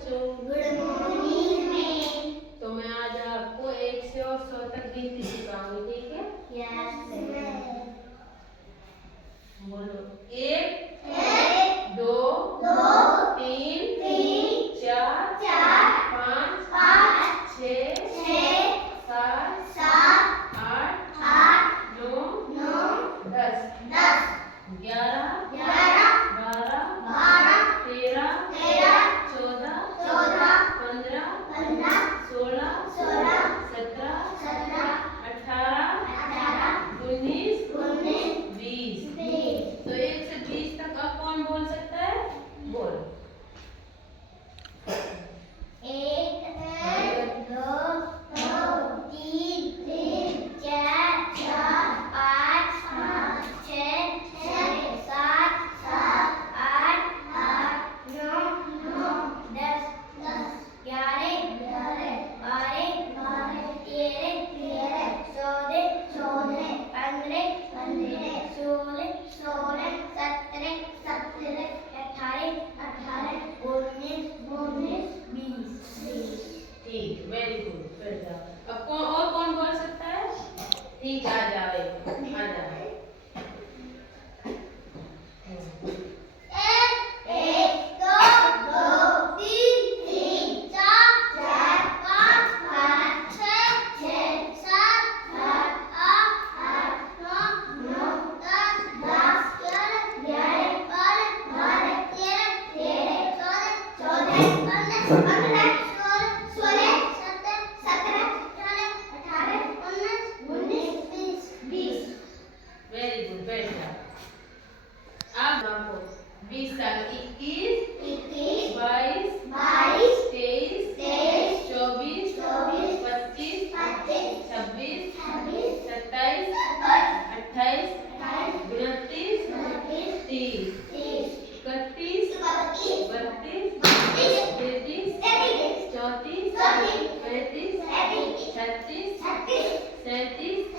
बच्चों। Good morning ma'am. तो मैं आज आपको 1 से और 100 तक गिनती सिखाऊंगी, ठीक है? Yes ma'am. बोलो 1 1 2 2 3 3 4 4 5 5 6 6 7 7 8 8 9 9 10 10 11 11 12 12 13 13 14 14 15 15 16 16 17 17 18 18 19 19 20। 20। तो 1 से 20 तक अब कौन बोल सकता है? बोल। 1 2 3 4 5 6 7 8 9 10 11 12 13 14 15 16 17 18 19 20। ठीक, वेरी गुड। फिर जाओ। अब कौन और कौन बोल सकता है? ठीक, आ जाओ, आ जाओ। 1 2 3 4 5 6 7 8 9 10 11 12 13 14 15 16 17 18 19 20। वेरी गुड, बैठ जाओ। अब आपको 20 साल 21 21 22 22 23 23 24 24 25 25 26 26 27 28 28 29 29 30 30 31 31 32 32 33 33 34 34 35 35 36 36 37 37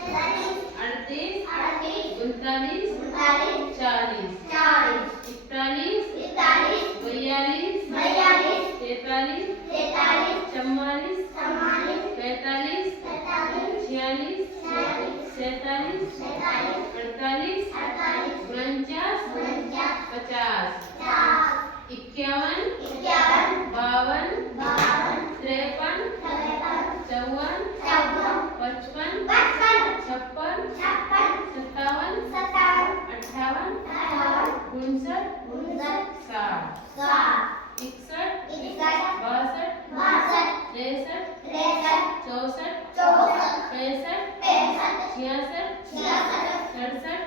38 38 39 39 40 40 41 41 42 42 43 43 44 44 45 45 46 46 47 47 48 48 49 49 50 50 51 51 52 52 53 53 54 54 55 55 56 56 57 57 58 58 59 59 60 60 61 61 62 62 63 63 64 64 65 65 66 66 67 67 68 68 69 69 70 70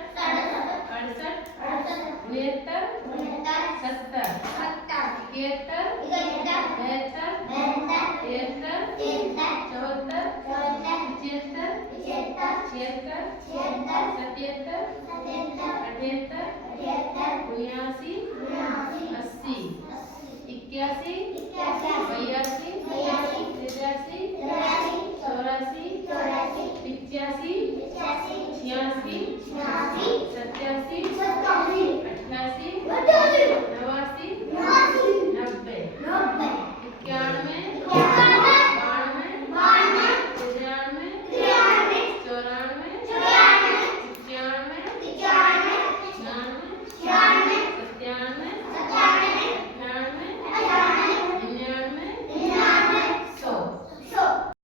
71 71 72 72 73 73 74 74 75 75 76 76 77 77 78 78 79 79 80 81 81